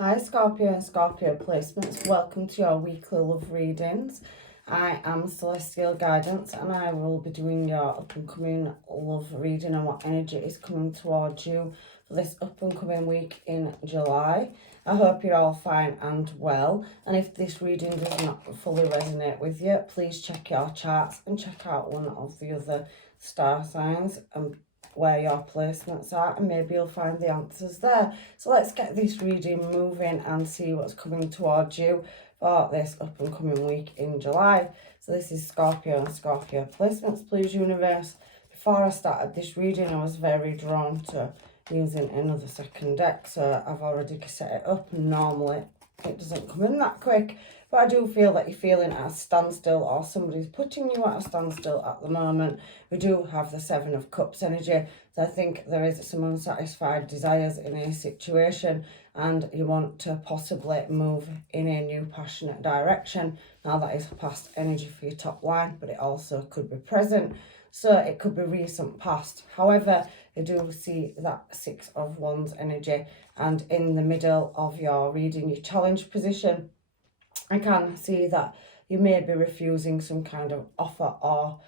Hi Scorpio and Scorpio placements, welcome to your weekly love readings. I am Celestial Guidance and I will be doing your up and coming love reading and what energy is coming towards you for this up and coming week in July. I hope you're all fine and well, and if this reading does not fully resonate with you, please check your charts and check out one of the other star signs and where your placements are, and maybe you'll find the answers there. So let's get this reading moving and see what's coming towards you for this up and coming week in July. So this is Scorpio and Scorpio placements, please universe. Before I started this reading, I was very drawn to using another second deck, so I've already set it up, and normally it doesn't come in that quick, but I do feel that you're feeling at a standstill, or somebody's putting you at a standstill at the moment. We do have the Seven of Cups energy, so I think there is some unsatisfied desires in a situation and you want to possibly move in a new passionate direction. Now that is past energy for your top line, but it also could be present, so it could be recent past. However, you do see that Six of Wands energy, and in the middle of your reading, your challenge position, I can see that you may be refusing some kind of offer or,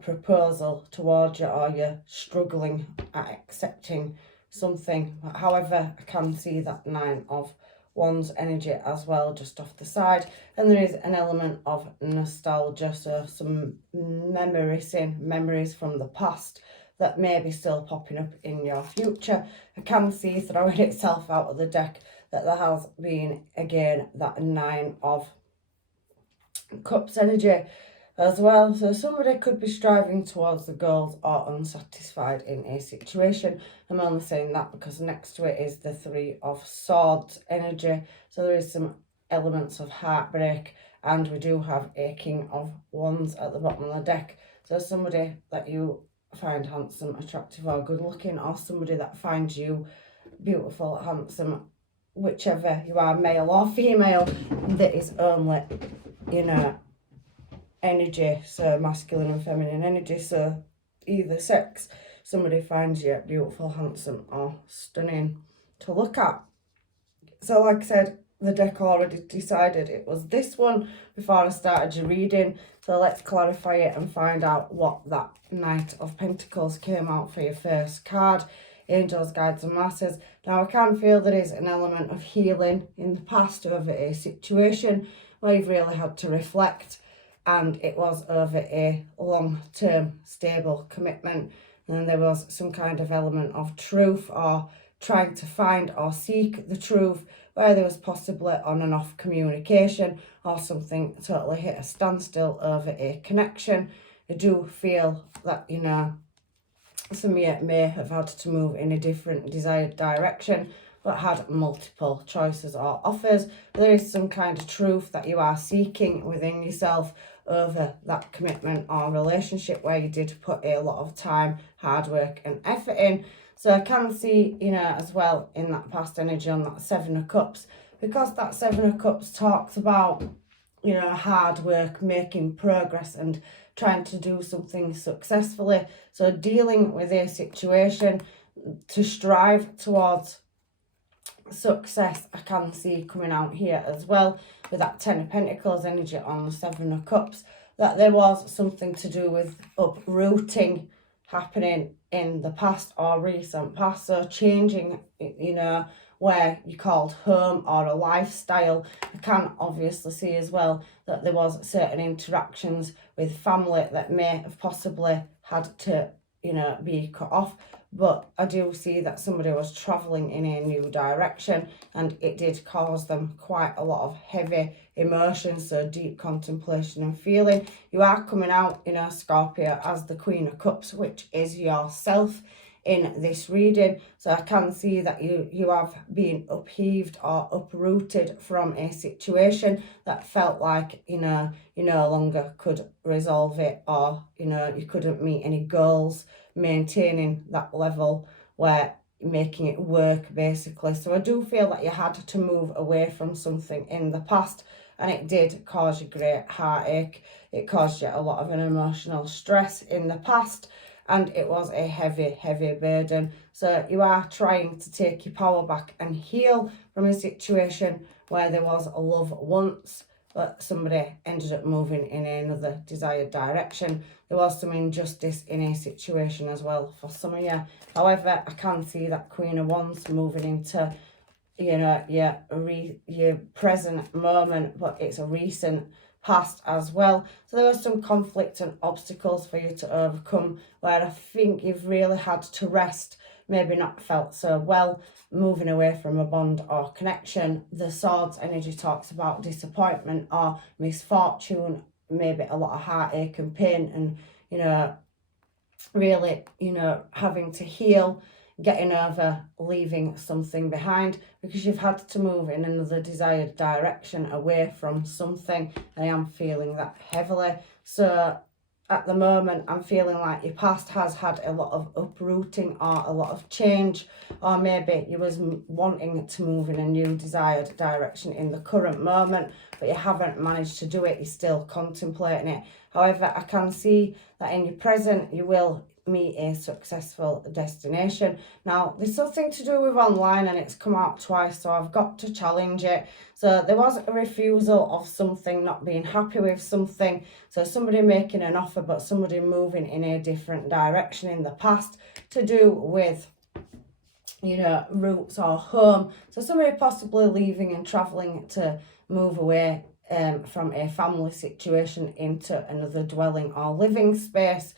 proposal towards you, or you're struggling at accepting something. However, I can see that Nine of Wands energy as well just off the side, and there is an element of nostalgia, so some memories from the past that may be still popping up in your future. I can see, throwing itself out of the deck, that there has been again that Nine of Cups energy as well. So somebody could be striving towards the goals or unsatisfied in a situation. I'm only saying that because next to it is the Three of Swords energy. So there is some elements of heartbreak, and we do have a King of Wands at the bottom of the deck. So somebody that you find handsome, attractive or good looking, or somebody that finds you beautiful, handsome, whichever you are, male or female, that is only, energy, so masculine and feminine energy, so either sex, somebody finds you beautiful, handsome or stunning to look at. So like I said, the deck already decided it was this one before I started your reading, so let's clarify it and find out what that Knight of Pentacles came out for your first card. Angels, guides and masters. Now I can feel there is an element of healing in the past over a situation where you've really had to reflect, and it was over a long-term stable commitment, and there was some kind of element of truth or trying to find or seek the truth, where there was possibly on and off communication or something totally hit a standstill over a connection. I do feel that, some of you may have had to move in a different desired direction, but had multiple choices or offers. There is some kind of truth that you are seeking within yourself over that commitment or relationship where you did put a lot of time, hard work and effort in. So I can see, as well in that past energy on that Seven of Cups, because that Seven of Cups talks about, hard work, making progress and trying to do something successfully. So dealing with a situation to strive towards success, I can see coming out here as well with that Ten of Pentacles energy on the Seven of Cups, that there was something to do with uprooting happening in the past or recent past, so changing, where you called home or a lifestyle. I can obviously see as well that there was certain interactions with family that may have possibly had to, be cut off, but I do see that somebody was travelling in a new direction, and it did cause them quite a lot of heavy emotions, so deep contemplation and feeling. You are coming out, Scorpio, as the Queen of Cups, which is yourself in this reading. So I can see that you have been upheaved or uprooted from a situation that felt like, you no longer could resolve it, or, you couldn't meet any goals, maintaining that level where making it work basically. So I do feel that you had to move away from something in the past, and it did cause you great heartache. It caused you a lot of an emotional stress in the past, and it was a heavy burden. So you are trying to take your power back and heal from a situation where there was a love once, but somebody ended up moving in another desired direction. There was some injustice in a situation as well for some of you. However, I can see that Queen of Wands moving into, you know, your present moment, but it's a recent past as well. So there was some conflict and obstacles for you to overcome, where I think you've really had to rest, maybe not felt so well, moving away from a bond or connection. The Swords energy talks about disappointment or misfortune, maybe a lot of heartache and pain, and, you know, really, you know, having to heal, getting over, leaving something behind, because you've had to move in another desired direction away from something. I am feeling that heavily. So at the moment, I'm feeling like your past has had a lot of uprooting or a lot of change, or maybe you was wanting to move in a new desired direction in the current moment, but you haven't managed to do it. You're still contemplating it. However, I can see that in your present, you will meet a successful destination. Now, there's something to do with online, and it's come out twice, so I've got to challenge it. So there was a refusal of something, not being happy with something. So somebody making an offer, but somebody moving in a different direction in the past to do with, you know, roots or home. So somebody possibly leaving and travelling to move away from a family situation into another dwelling or living space.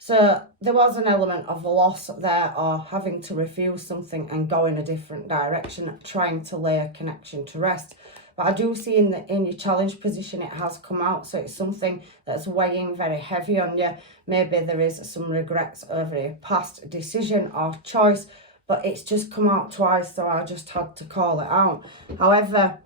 So there was an element of loss there, or having to refuse something and go in a different direction, trying to lay a connection to rest. But I do see in your challenge position, it has come out. So it's something that's weighing very heavy on you. Maybe there is some regrets over a past decision or choice, but it's just come out twice, so I just had to call it out. However,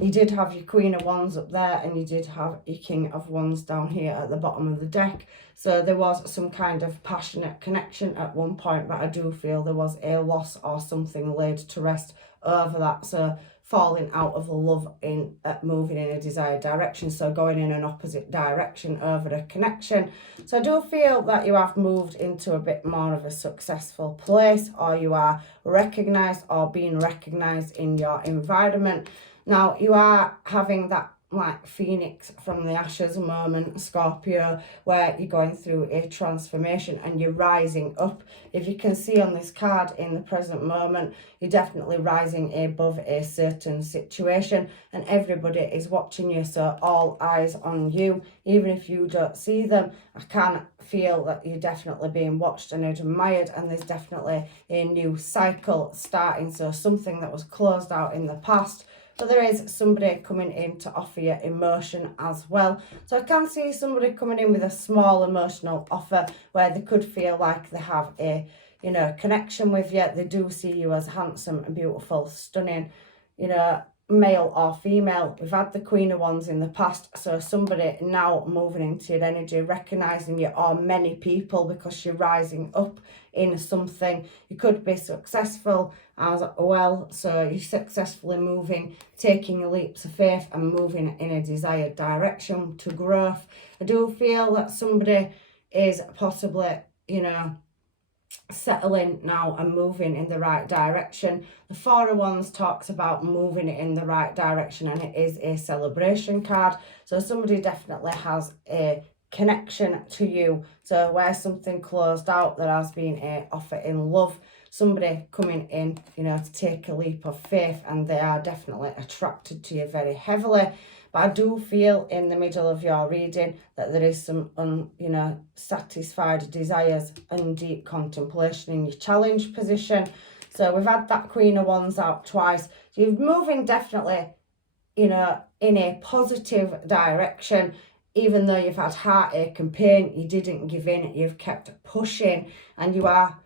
you did have your Queen of Wands up there, and you did have your King of Wands down here at the bottom of the deck. So there was some kind of passionate connection at one point, but I do feel there was a loss or something laid to rest over that. So falling out of love in moving in a desired direction, so going in an opposite direction over a connection. So I do feel that you have moved into a bit more of a successful place, or you are recognised or being recognised in your environment. Now, you are having that like phoenix from the ashes moment, Scorpio, where you're going through a transformation and you're rising up. If you can see on this card in the present moment, you're definitely rising above a certain situation, and everybody is watching you, so all eyes on you. Even if you don't see them, I can feel that you're definitely being watched and admired, and there's definitely a new cycle starting. So something that was closed out in the past, but there is somebody coming in to offer you emotion as well. So I can see somebody coming in with a small emotional offer where they could feel like they have a, you know, connection with you. They do see you as handsome and beautiful, stunning, you know, male or female. We've had the Queen of Wands in the past, so somebody now moving into your energy, recognising you, or many people, because you're rising up in something. You could be successful as well, so you're successfully moving, taking leaps of faith and moving in a desired direction to growth. I do feel that somebody is possibly, you know, settling now and moving in the right direction. The Four of Wands talks about moving it in the right direction, and it is a celebration card. So somebody definitely has a connection to you. So where something closed out, there has been a offer in love. Somebody coming in, you know, to take a leap of faith, and they are definitely attracted to you very heavily. But I do feel in the middle of your reading that there is some, you know, satisfied desires and deep contemplation in your challenge position. So we've had that Queen of Wands out twice. So you're moving definitely, you know, in a positive direction. Even though you've had heartache and pain, you didn't give in. You've kept pushing, and you are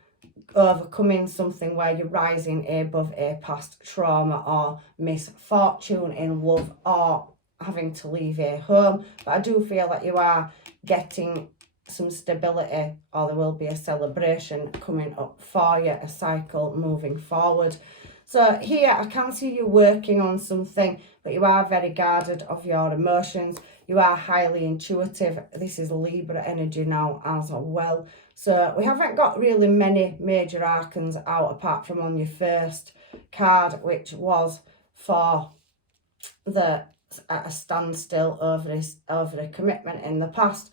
overcoming something where you're rising above a past trauma or misfortune in love, or having to leave a home. But I do feel that you are getting some stability, or there will be a celebration coming up for you, a cycle moving forward. So here I can see you working on something, but you are very guarded of your emotions. You are highly intuitive. This is Libra energy now as well. So we haven't got really many major arcans out apart from on your first card, which was for the at a standstill over a commitment in the past.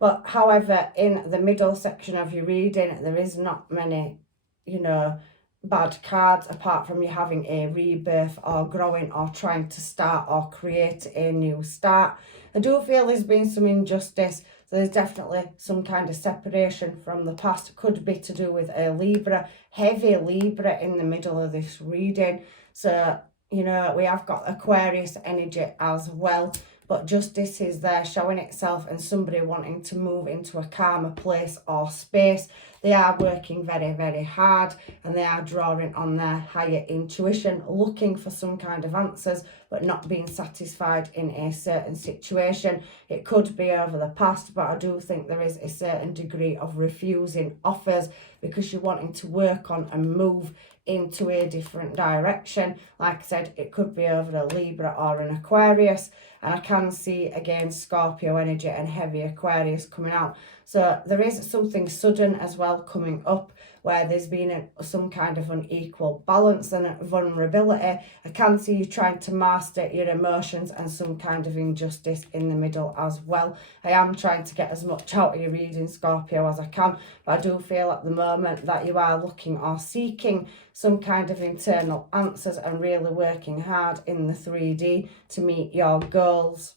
But however, in the middle section of your reading, there is not many, you know, bad cards apart from you having a rebirth or growing or trying to start or create a new start. I do feel there's been some injustice, so there's definitely some kind of separation from the past. Could be to do with a Libra, heavy Libra in the middle of this reading. So, you know, we have got Aquarius energy as well, but justice is there showing itself and somebody wanting to move into a calmer place or space. They are working very, very hard and they are drawing on their higher intuition, looking for some kind of answers, but not being satisfied in a certain situation. It could be over the past, but I do think there is a certain degree of refusing offers because you're wanting to work on and move into a different direction. Like I said, it could be over a Libra or an Aquarius, and I can see again Scorpio energy and heavy Aquarius coming out. So there is something sudden as well coming up where there's been some kind of unequal balance and vulnerability. I can see you trying to master your emotions and some kind of injustice in the middle as well. I am trying to get as much out of your reading, Scorpio, as I can, but I do feel at the moment that you are looking or seeking some kind of internal answers and really working hard in the 3D to meet your goals.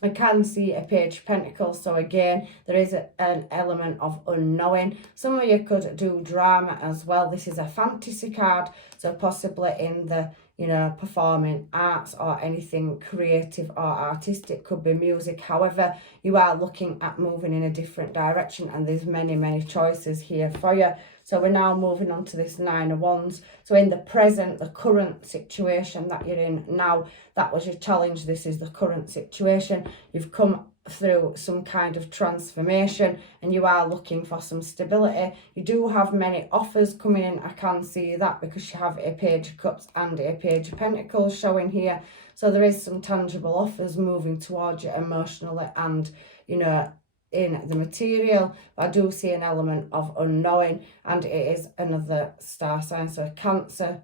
I can see a Page of Pentacles, so again, there is an element of unknowing. Some of you could do drama as well. This is a fantasy card, so possibly in the, you know, performing arts or anything creative or artistic, could be music. However, you are looking at moving in a different direction and there's many, many choices here for you. So we're now moving on to this Nine of Wands. So in the present, the current situation that you're in now, that was your challenge. This is the current situation. You've come through some kind of transformation and you are looking for some stability. You do have many offers coming in. I can see that because you have a Page of Cups and a Page of Pentacles showing here. So there is some tangible offers moving towards you emotionally and, you know, in the material. I do see an element of unknowing, and it is another star sign, so Cancer,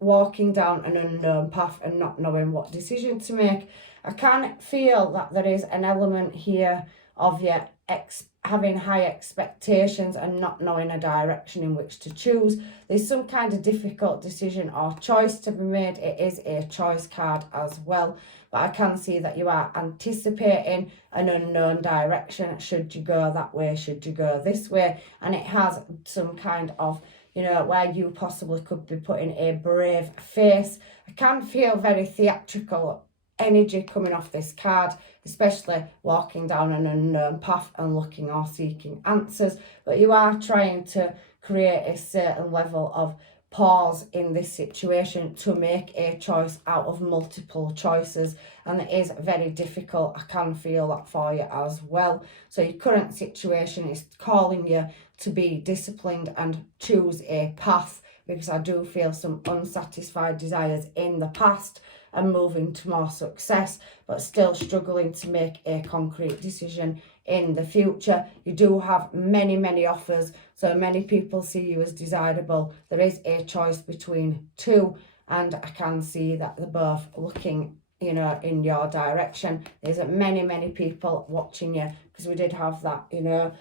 walking down an unknown path and not knowing what decision to make. I can feel that there is an element here of you having high expectations and not knowing a direction in which to choose. There's some kind of difficult decision or choice to be made. It is a choice card as well, but I can see that you are anticipating an unknown direction. Should you go that way? Should you go this way? And it has some kind of, you know, where you possibly could be putting a brave face. I can feel very theatrical energy coming off this card, especially walking down an unknown path and looking or seeking answers. But you are trying to create a certain level of pause in this situation to make a choice out of multiple choices, and it is very difficult. I can feel that for you as well. So your current situation is calling you to be disciplined and choose a path, because I do feel some unsatisfied desires in the past and moving to more success, but still struggling to make a concrete decision in the future. You do have many, many offers, so many people see you as desirable. There is a choice between two, and I can see that they're both looking, you know, in your direction. There's many, many people watching you, because we did have that, you know,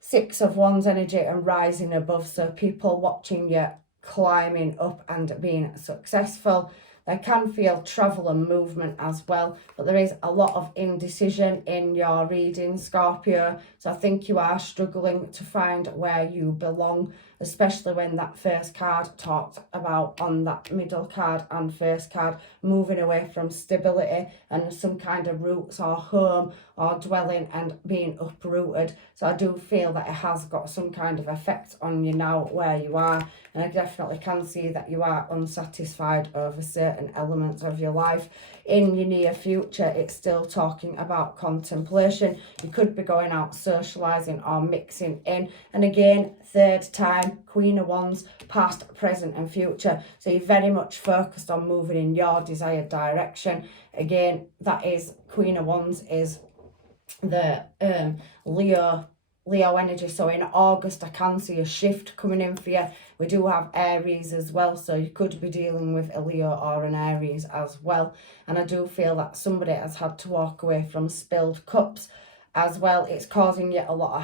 Six of Wands energy and rising above, so people watching you climbing up and being successful. I can feel travel and movement as well, but there is a lot of indecision in your reading, Scorpio. So I think you are struggling to find where you belong, especially when that first card talked about, on that middle card and first card, moving away from stability and some kind of roots or home or dwelling and being uprooted. So I do feel that it has got some kind of effect on you now where you are, and I definitely can see that you are unsatisfied over certain elements of your life. In your near future, it's still talking about contemplation. You could be going out socializing or mixing in, and again, third time 9, Queen of Wands, past, present and future. So you're very much focused on moving in your desired direction. Again, that is Queen of Wands is the Leo energy. So in August, I can see a shift coming in for you. We do have Aries as well, so you could be dealing with a Leo or an Aries as well. And I do feel that somebody has had to walk away from spilled cups as well. It's causing you a lot of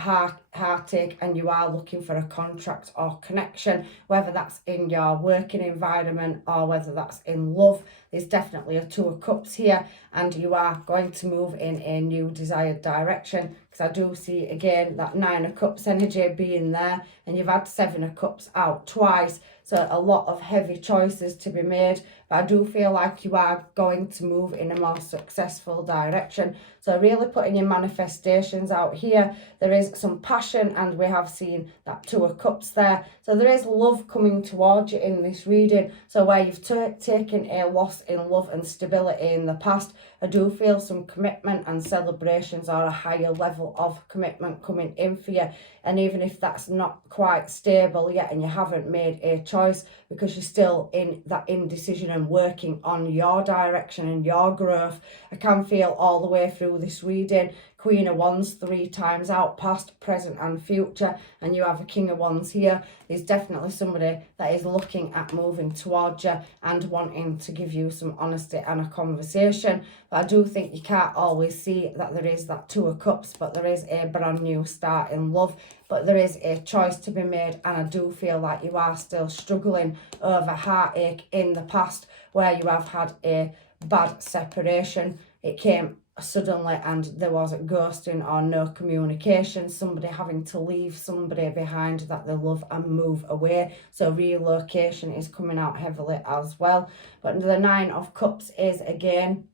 heartache, and you are looking for a contract or connection, whether that's in your working environment or whether that's in love. There's definitely a 2 of Cups here, and you are going to move in a new desired direction, because I do see again that 9 of Cups energy being there, and you've had 7 of Cups out twice. So a lot of heavy choices to be made, but I do feel like you are going to move in a more successful direction. So really putting your manifestations out here. There is some passion, and we have seen that 2 of Cups there. So there is love coming towards you in this reading. So where you've taken a loss in love and stability in the past, I do feel some commitment and celebrations or a higher level of commitment coming in for you. And even if that's not quite stable yet and you haven't made a choice, because you're still in that indecision and working on your direction and your growth, I can feel all the way through this reading Queen of Wands 3 times out, past, present and future, and you have a King of Wands here. There's definitely somebody that is looking at moving towards you and wanting to give you some honesty and a conversation. But I do think you can't always see that there is that 2 of Cups, but there is a brand new start in love. But there is a choice to be made, and I do feel like you are still struggling over heartache in the past, where you have had a bad separation. It came suddenly and there was ghosting or no communication, somebody having to leave somebody behind that they love and move away. So relocation is coming out heavily as well. But the 9 of Cups is again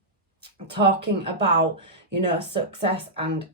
talking about, you know, success and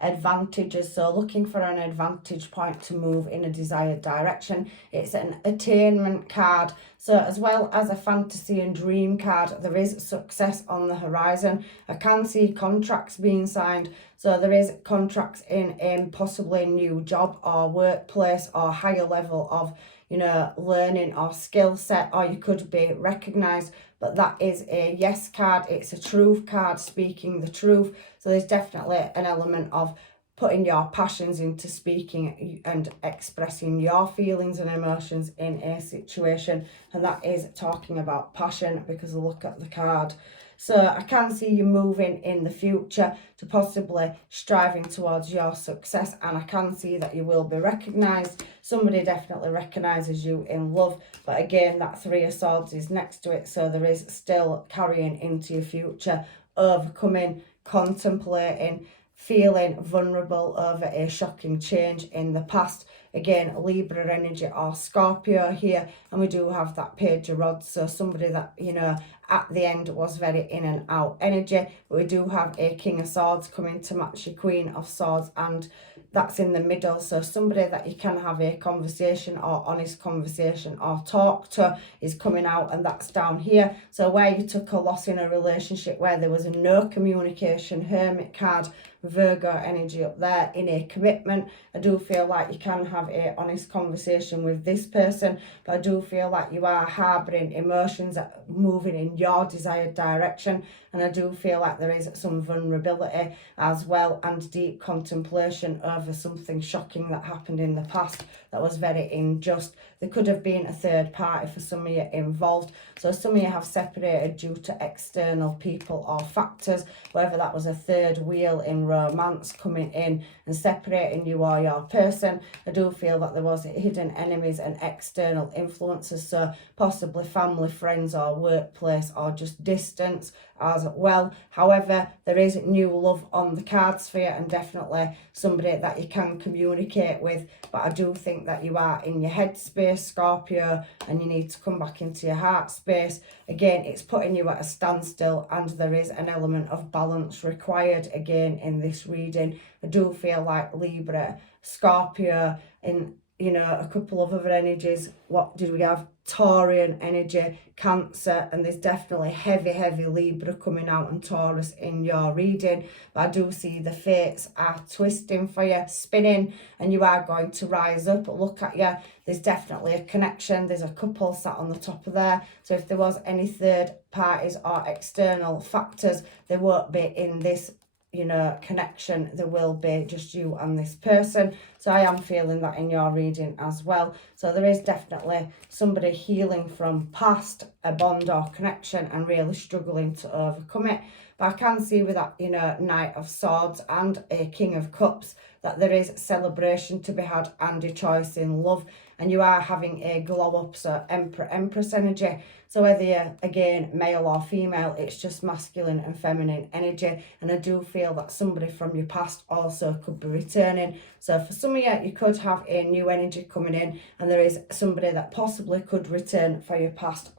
advantages. So looking for an advantage point to move in a desired direction. It's an attainment card. So as well as a fantasy and dream card, there is success on the horizon. I can see contracts being signed. So there is contracts in possibly a new job or workplace or higher level of, you know, learning or skill set, or you could be recognized. But that is a yes card. It's a truth card, speaking the truth. So there's definitely an element of putting your passions into speaking and expressing your feelings and emotions in a situation. And that is talking about passion, because look at the card. So I can see you moving in the future to possibly striving towards your success, and I can see that you will be recognised. Somebody definitely recognises you in love, but again, that 3 of Swords is next to it, so there is still carrying into your future, overcoming, contemplating, feeling vulnerable over a shocking change in the past. Again, Libra energy or Scorpio here, and we do have that Page of Rods, so somebody that, you know, at the end was very in and out energy. But we do have a King of Swords coming to match your Queen of Swords, and that's in the middle. So somebody that you can have a conversation or honest conversation or talk to is coming out, and that's down here. So where you took a loss in a relationship where there was no communication, Hermit card, Virgo energy up there, in a commitment, I do feel like you can have a honest conversation with this person, but I do feel like you are harbouring emotions that moving in your desired direction, and I do feel like there is some vulnerability as well and deep contemplation over something shocking that happened in the past that was very unjust. There could have been a third party for some of you involved. So some of you have separated due to external people or factors, whether that was a third wheel in romance coming in and separating you or your person. I do feel that there was hidden enemies and external influences, so possibly family, friends or workplace, or just distance as well. However, there is new love on the cards for you, and definitely somebody that you can communicate with. But I do think that you are in your head space, Scorpio, and you need to come back into your heart space. Again, it's putting you at a standstill, and there is an element of balance required again in this reading. I do feel like Libra, Scorpio, in you know, a couple of other energies. What did we have? Taurian energy, Cancer, and there's definitely heavy Libra coming out and Taurus in your reading. But I do see the fates are twisting for you, spinning, and you are going to rise up. Look at you. There's definitely a connection. There's a couple sat on the top of there. So if there was any third parties or external factors, they won't be in this, you know, connection. There will be just you and this person. So I am feeling that in your reading as well. So there is definitely somebody healing from past, a bond or connection, and really struggling to overcome it. But I can see with that, you know, Knight of Swords and a King of Cups, that there is celebration to be had and a choice in love, and you are having a glow up. So Empress energy. So whether you're, again, male or female, it's just masculine and feminine energy. And I do feel that somebody from your past also could be returning. So for some of you could have a new energy coming in, and there is somebody that possibly could return for your past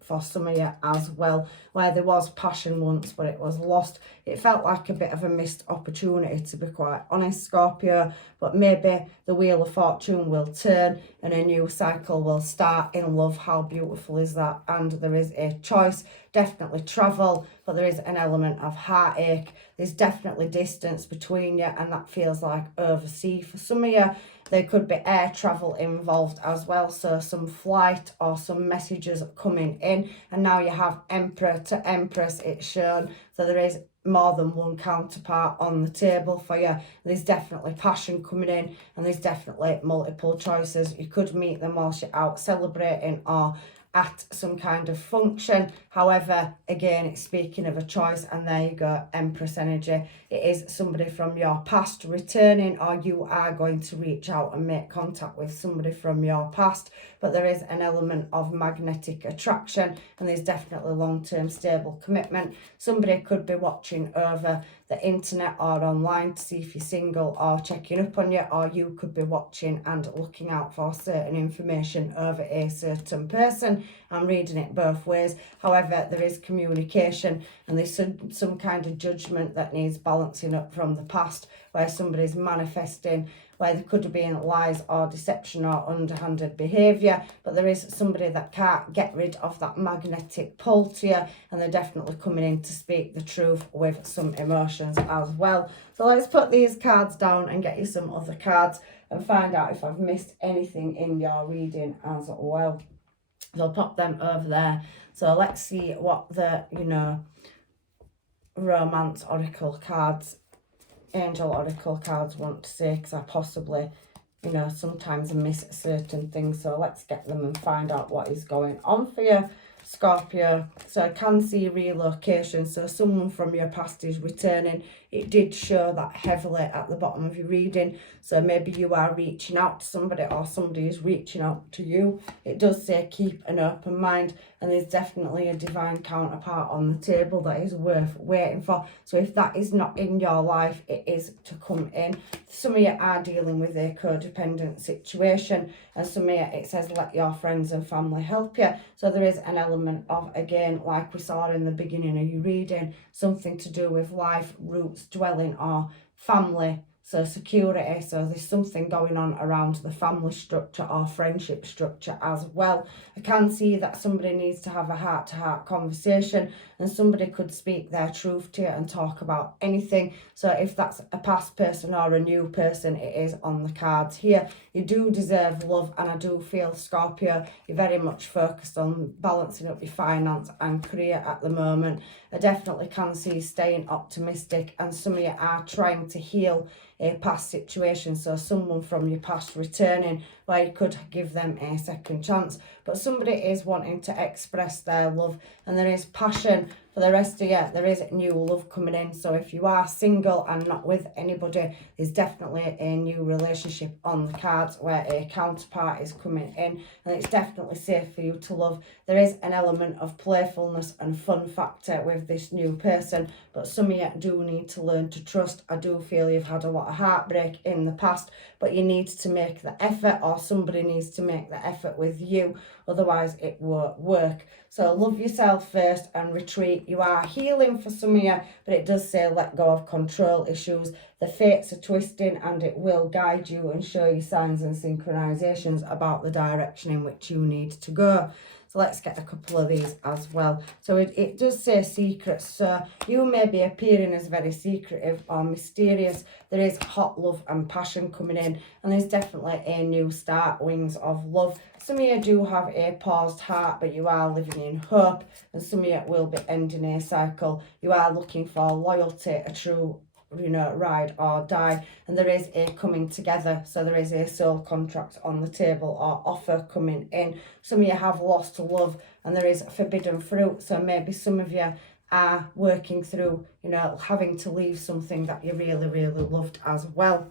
for some of you as well, where there was passion once but it was lost. It felt like a bit of a missed opportunity, to be quite honest, Scorpio, but maybe the wheel of fortune will turn and a new cycle will start in love. How beautiful is that? And there is a choice, definitely travel, but there is an element of heartache. There's definitely distance between you, and that feels like overseas. For some of you, there could be air travel involved as well, so some flight or some messages coming in. And now you have Emperor to Empress, it's shown, so there is more than one counterpart on the table for you. There's definitely passion coming in, and there's definitely multiple choices. You could meet them whilst you're out celebrating or at some kind of function. However, again, it's speaking of a choice, and there you go, Empress energy. It is somebody from your past returning, or you are going to reach out and make contact with somebody from your past. But there is an element of magnetic attraction, and there's definitely long-term stable commitment. Somebody could be watching over the internet or online to see if you're single or checking up on you, or you could be watching and looking out for certain information over a certain person. I'm reading it both ways. However, there is communication, and there's some kind of judgment that needs balancing up from the past, where somebody's manifesting, where there could have been lies or deception or underhanded behaviour, but there is somebody that can't get rid of that magnetic pull to you, and they're definitely coming in to speak the truth with some emotions as well. So let's put these cards down and get you some other cards and find out if I've missed anything in your reading as well. So I'll pop them over there. So let's see what the, you know, romance oracle cards, angel oracle cards want to say, because I possibly, you know, sometimes miss certain things. So let's get them and find out what is going on for you, Scorpio. So I can see relocation, so someone from your past is returning. It did show that heavily at the bottom of your reading, so maybe you are reaching out to somebody or somebody is reaching out to you. It does say keep an open mind, and there's definitely a divine counterpart on the table that is worth waiting for. So if that is not in your life, it is to come in. Some of you are dealing with a codependent situation, and some of you, it says let your friends and family help you. So there is an element of, again, like we saw in the beginning of your reading, something to do with life, roots, dwelling, or family. So security, so there's something going on around the family structure or friendship structure as well. I can see that somebody needs to have a heart-to-heart conversation, and somebody could speak their truth to you and talk about anything. So if that's a past person or a new person, it is on the cards here. You do deserve love, and I do feel, Scorpio, you're very much focused on balancing up your finance and career at the moment. I definitely can see staying optimistic, and some of you are trying to heal a past situation. So someone from your past returning, where you could give them a second chance. But somebody is wanting to express their love, and there is passion. For the rest of you, there is new love coming in. So if you are single and not with anybody, there's definitely a new relationship on the cards where a counterpart is coming in, and it's definitely safe for you to love. There is an element of playfulness and fun factor with this new person, but some of you do need to learn to trust. I do feel you've had a lot of heartbreak in the past, but you need to make the effort or or somebody needs to make the effort with you, otherwise it won't work. So love yourself first and retreat. You are healing for some of you, but it does say let go of control issues. The fates are twisting and it will guide you and show you signs and synchronizations about the direction in which you need to go. So let's get a couple of these as well. So it does say secrets. So you may be appearing as very secretive or mysterious. There is hot love and passion coming in, and there's definitely a new start, wings of love. Some of you do have a paused heart, but you are living in hope, and some of you will be ending a cycle. You are looking for loyalty, a true ride or die, and there is a coming together. So there is a soul contract on the table or offer coming in. Some of you have lost love and there is forbidden fruit. So maybe some of you are working through having to leave something that you really, really loved as well.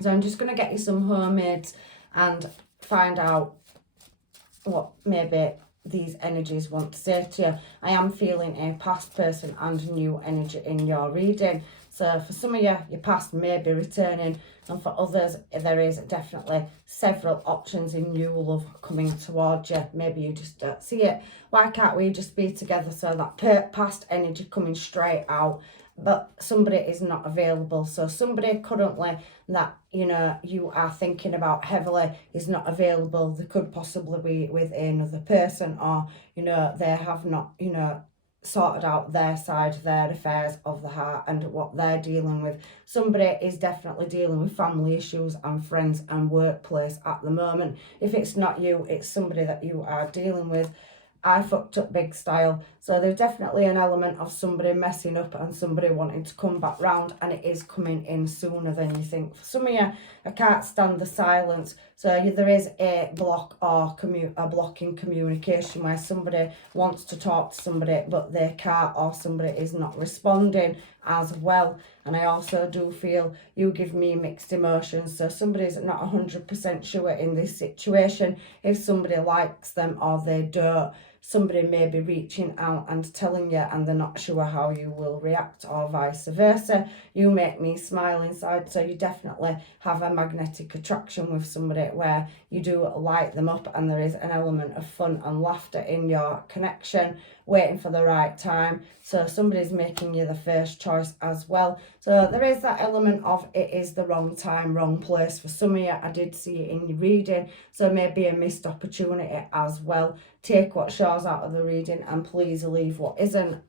So I'm just going to get you some homemades and find out what maybe these energies want to say to you. I am feeling a past person and new energy in your reading. So for some of you, your past may be returning, and for others, there is definitely several options in new love coming towards you. Maybe you just don't see it. Why can't we just be together? So that past energy coming straight out, but somebody is not available. So somebody currently that you are thinking about heavily is not available. They could possibly be with another person, or they have not sorted out their side, their affairs of the heart and what they're dealing with. Somebody is definitely dealing with family issues and friends and workplace at the moment. If it's not you, it's somebody that you are dealing with. I fucked up big style. So there's definitely an element of somebody messing up and somebody wanting to come back round, and it is coming in sooner than you think. For some of you, I can't stand the silence. So there is a block or a block in communication where somebody wants to talk to somebody but they can't, or somebody is not responding as well. And I also do feel you give me mixed emotions. So somebody's not 100% sure in this situation if somebody likes them or they don't. Somebody may be reaching out and telling you and they're not sure how you will react, or vice versa. You make me smile inside, so you definitely have a magnetic attraction with somebody where you do light them up, and there is an element of fun and laughter in your connection, waiting for the right time. So somebody's making you the first choice as well. So there is that element of it is the wrong time, wrong place for some of you. I did see it in your reading, so maybe a missed opportunity as well. Take what shows out of the reading and please leave what isn't.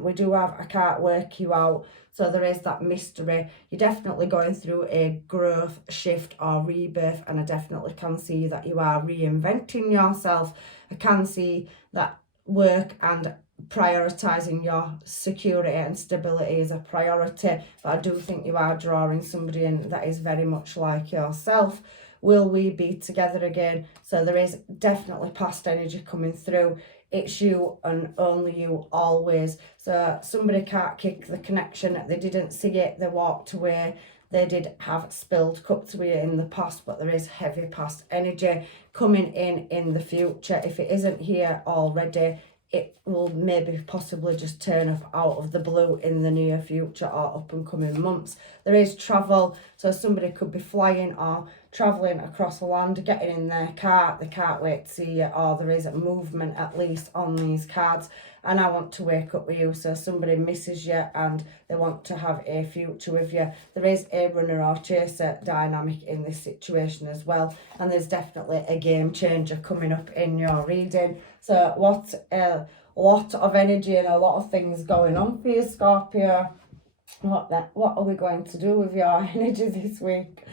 We do have I can't work you out. So there is that mystery. You're definitely going through a growth, shift or rebirth, and I definitely can see that you are reinventing yourself. I can see that work and prioritising your security and stability is a priority, but I do think you are drawing somebody in that is very much like yourself. Will we be together again? So there is definitely past energy coming through. It's you and only you always. So somebody can't kick the connection. They didn't see it. They walked away. They did have spilled cups with you in the past, but there is heavy past energy coming in the future. If it isn't here already, it will maybe possibly just turn up out of the blue in the near future or up and coming months. There is travel, so somebody could be flying or travelling across the land, getting in their car, they can't wait to see you, or there is a movement at least on these cards. And I want to wake up with you, so somebody misses you and they want to have a future with you. There is a runner or chaser dynamic in this situation as well, and there's definitely a game changer coming up in your reading. So what a lot of energy and a lot of things going on for you, Scorpio. What are we going to do with your energy this week?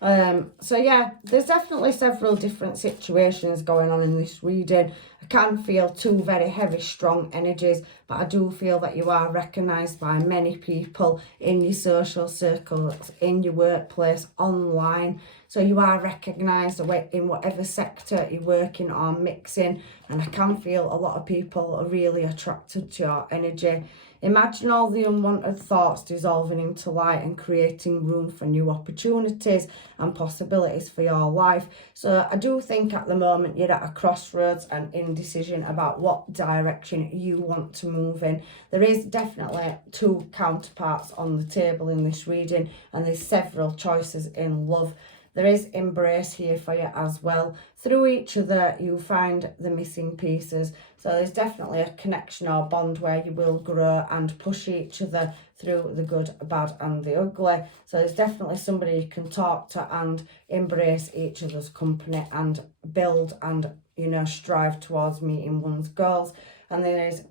So yeah, there's definitely several different situations going on in this reading. I can feel two very heavy, strong energies, but I do feel that you are recognised by many people in your social circles, in your workplace, online. So you are recognised in whatever sector you're working or mixing, and I can feel a lot of people are really attracted to your energy. Imagine all the unwanted thoughts dissolving into light and creating room for new opportunities and possibilities for your life. So I do think at the moment you're at a crossroads and indecision about what direction you want to move in. There is definitely two counterparts on the table in this reading, and there's several choices in love. There is embrace here for you as well. Through each other, you find the missing pieces. So there's definitely a connection or bond where you will grow and push each other through the good, bad and the ugly. So there's definitely somebody you can talk to and embrace each other's company and build and, you know, strive towards meeting one's goals. And there is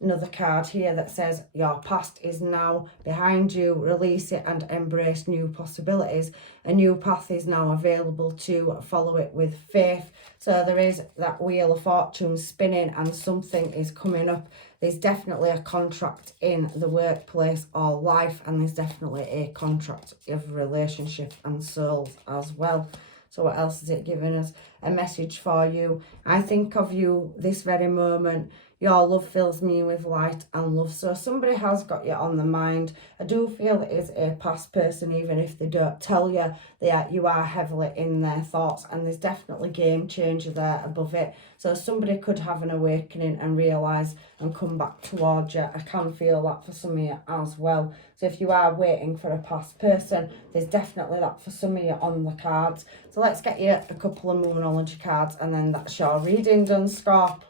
another card here that says your past is now behind you. Release it and embrace new possibilities. A new path is now available to follow it with faith. So there is that wheel of fortune spinning and something is coming up. There's definitely a contract in the workplace or life, and there's definitely a contract of relationship and souls as well. So what else is it giving us? A message for you. I think of you this very moment. Your love fills me with light and love. So somebody has got you on the mind. I do feel it is a past person, even if they don't tell you that you are heavily in their thoughts, and there's definitely game changer there above it. So somebody could have an awakening and realise and come back towards you. I can feel that for some of you as well. So if you are waiting for a past person, there's definitely that for some of you on the cards. So let's get you a couple of Moonology cards, and then that's your reading done, Scorp.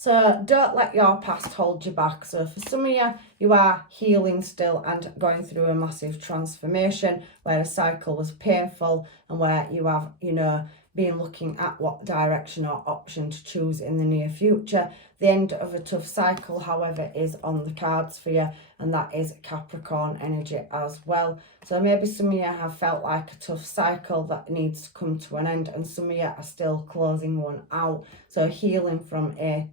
So don't let your past hold you back. So for some of you, you are healing still and going through a massive transformation where a cycle was painful and where you have, you know, been looking at what direction or option to choose in the near future. The end of a tough cycle, however, is on the cards for you, and that is Capricorn energy as well. So maybe some of you have felt like a tough cycle that needs to come to an end, and some of you are still closing one out. So healing from a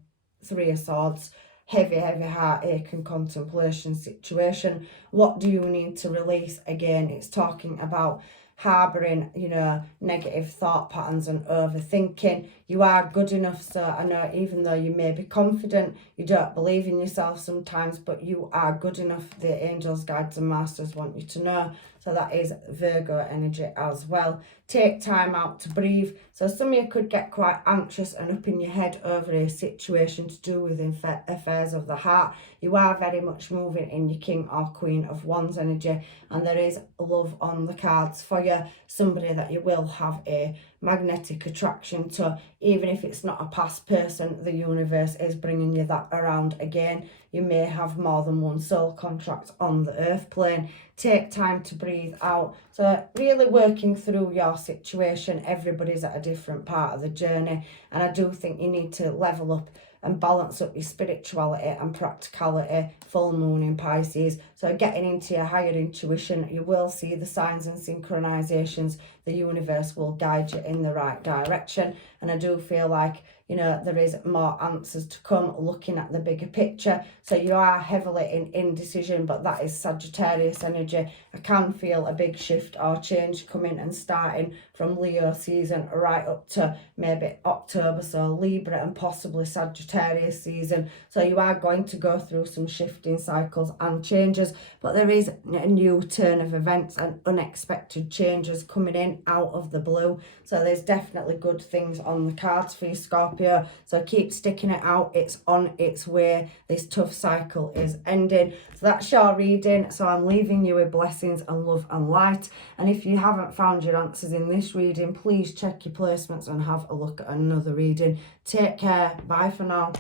Three of Swords, heavy heartache and contemplation situation. What do you need to release? Again, it's talking about harbouring, you know, negative thought patterns and overthinking. You are good enough. So I know even though you may be confident, you don't believe in yourself sometimes, but you are good enough. The angels, guides and masters want you to know. So that is Virgo energy as well. Take time out to breathe. So some of you could get quite anxious and up in your head over a situation to do with affairs of the heart. You are very much moving in your King or Queen of Wands energy, and there is love on the cards for you. Somebody that you will have a magnetic attraction to, even if it's not a past person. The universe is bringing you that around again. You may have more than one soul contract on the earth plane. Take time to breathe out. So really working through your situation. Everybody's at a different part of the journey, and I do think you need to level up and balance up your spirituality and practicality. Full moon in Pisces, so getting into your higher intuition, you will see the signs and synchronizations. The universe will guide you in the right direction, and I do feel like, you know, there is more answers to come, looking at the bigger picture. So you are heavily in indecision, but that is Sagittarius energy. I can feel a big shift or change coming and starting from Leo season right up to maybe October, so Libra and possibly Sagittarius season. So you are going to go through some shifting cycles and changes, but there is a new turn of events and unexpected changes coming in out of the blue. So there's definitely good things on the cards for you, Scorpio. So keep sticking it out. It's on its way. This tough cycle is ending. So that's your reading. So I'm leaving you with blessings and love and light. And if you haven't found your answers in this reading, please check your placements and have a look at another reading. Take care. Bye for now.